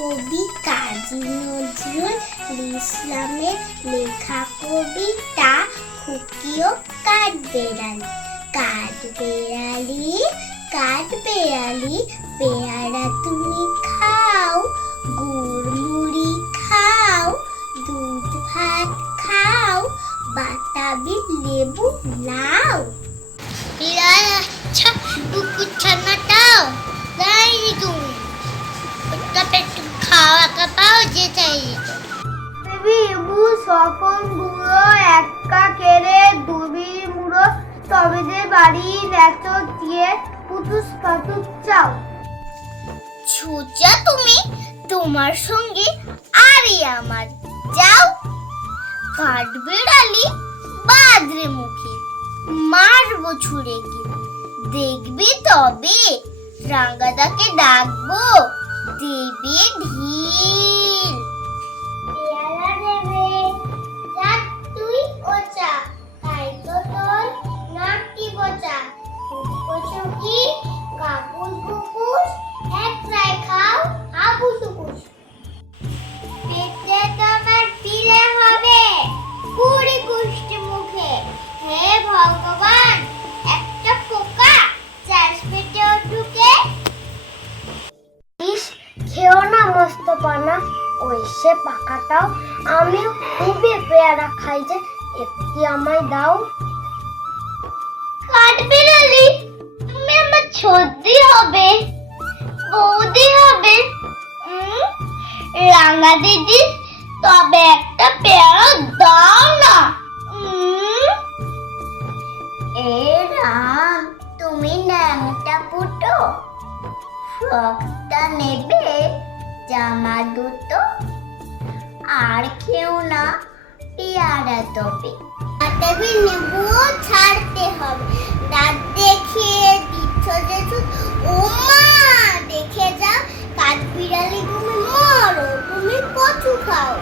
কবি কাজী নজরুল ইসলামের লেখা কবিতা খুকিও কাঠ বেড়ালি কাঠ বেড়ালি কাঠ বেড়ালি, পেয়ারা তুমি খাও, গুড় মুড়ি খাও, দুধ ভাত খাও, বাতাবি লেবু নাও। সকম বুড়ো একা কেড়ে দুবি মুড়ো, তবে যে বাড়ি নেচো দিয়ে পুতুস পাতুস চাও। ছুচা তুমি, তোমার সঙ্গে আরই আমার। যাও, কাঠ বিড়ালি বাদরে মুখে, মারবো ছুড়ে কি দেখবি তবে, রাঙ্গাদাকে ডাকবো, দেবে ঢিল। ওই সে পাকাটাও আমিও খুবই পেয়ারা খাই যে একটি আমায় দাও কাঠ বিড়ালি তুমি আমার ছদ্দি হবে বৌদি হবে রাঙা দিদি তবে একটা পেয়ারা দাও না। এ রাম তুমি ন্যাংটা পুটো ফ্রকটা নেবে জামা দুটো আর খেও না পেয়ারা তবে তবে নেবু ছাড়তে হবে। দাঁত দেখিয়ে দিচ্ছ যে ও মা, দেখে যাও কাঠ বিড়ালি তুমি মরো তুমি কচু খাও।